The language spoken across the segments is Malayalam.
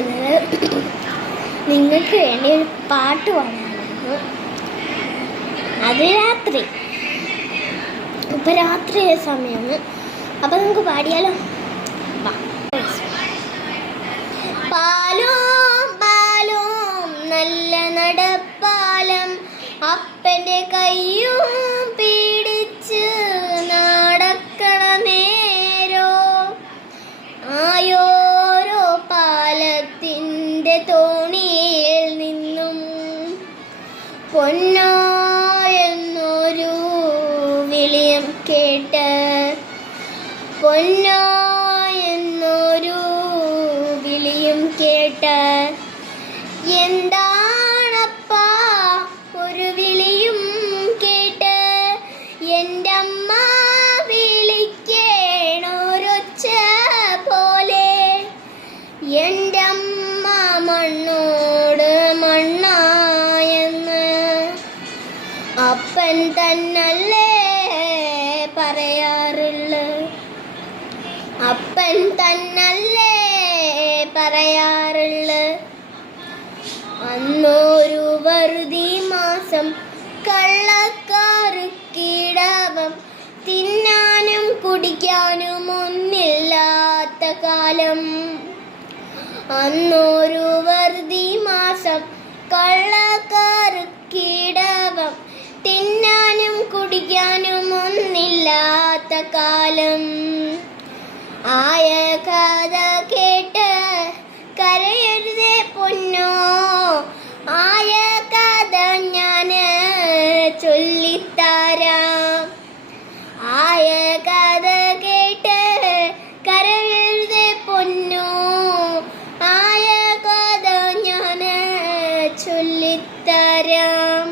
വന്നിരിക്കുന്നത് നിങ്ങൾക്ക് വേണ്ടി ഒരു പാട്ട് പാടാനാണ്. അത് രാത്രി, ഇപ്പം രാത്രി സമയമാണ്. അപ്പം നമുക്ക് പാടിയാലോ? പാലോം പാലോം നല്ല നടപ്പാലം, അപ്പൻ്റെ കയ്യും പിടിച്ച് നടക്കണ നേരോ, ആയോരോ പാലത്തിൻ്റെ തോണിയിൽ നിന്നും പൊന്നോ എന്നൊരു വിളിയം കേട്ട്, പൊന്നോ എന്നൊരു വിളിയും കേട്ട്, എന്താണപ്പാ ഒരു വിളിയും കേട്ട്, എൻ്റെ അമ്മ വിളിക്കേണൊരൊച്ച പോലെ, എൻ്റെ അമ്മ മണ്ണോട് മണ്ണായെന്ന് അപ്പൻ തന്നല്ലേ പറയാറുള്ളു, അപ്പൻ തന്നല്ലേ പറയാറുള്ളു. അന്നൊരു വറുതി മാസം കള്ളക്കാർക്കിടവം, തിന്നാനും കുടിക്കാനും ഒന്നില്ലാത്ത കാലം. അന്നൊരു വറുതി മാസം കള്ളക്കാർക്കിടവം, തിന്നാനും കുടിക്കാനും ഒന്നില്ലാത്ത കാലം. ആയ കഥ കേട്ട് കരയരുതേ പൊന്നോ, ആയ കഥ ഞാൻ ചൊല്ലിത്തരാം. ആയ കഥ കേട്ട് കരയരുതേ പൊന്നോ, ആയ കഥ ഞാൻ ചൊല്ലിത്തരാം.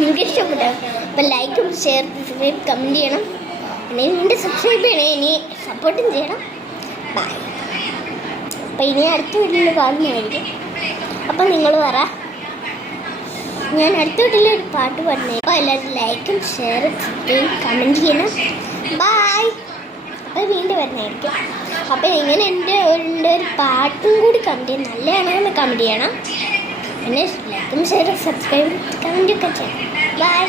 നിങ്ങൾക്ക് ഇഷ്ടപ്പെട്ടോ? അപ്പം ലൈക്കും ഷെയർ സബ്സ്ക്രൈബ് കമൻറ്റ് ചെയ്യണം. പിന്നെ നിൻ്റെ സബ്സ്ക്രൈബ് ചെയ്യണേ, ഇനി സപ്പോർട്ടും ചെയ്യണം. ബൈ. അപ്പം ഇനി അടുത്ത വീട്ടിൽ കാണുന്നതായിരിക്കും. അപ്പം നിങ്ങൾ പറ, ഞാൻ അടുത്ത വീട്ടിൽ ഒരു പാട്ട് പാടുന്നേ. അപ്പോൾ എല്ലാവരും ലൈക്കും ഷെയറും സബ്സ്ക്രൈബ് കമൻറ്റ് ചെയ്യണം. ബൈ. അപ്പോൾ വീണ്ടും വരുന്നതായിരിക്കും. അപ്പോൾ ഇങ്ങനെ എൻ്റെ ഒരു പാട്ടും കൂടി കമൻറ്റ് ചെയ്യണം. നല്ലതാണോ എന്ന് കമൻറ്റ് ചെയ്യണം. പിന്നെ ലൈക്കും ഷെയറും സബ്സ്ക്രൈബും കമൻറ്റൊക്കെ ചെയ്യണം. ബൈ.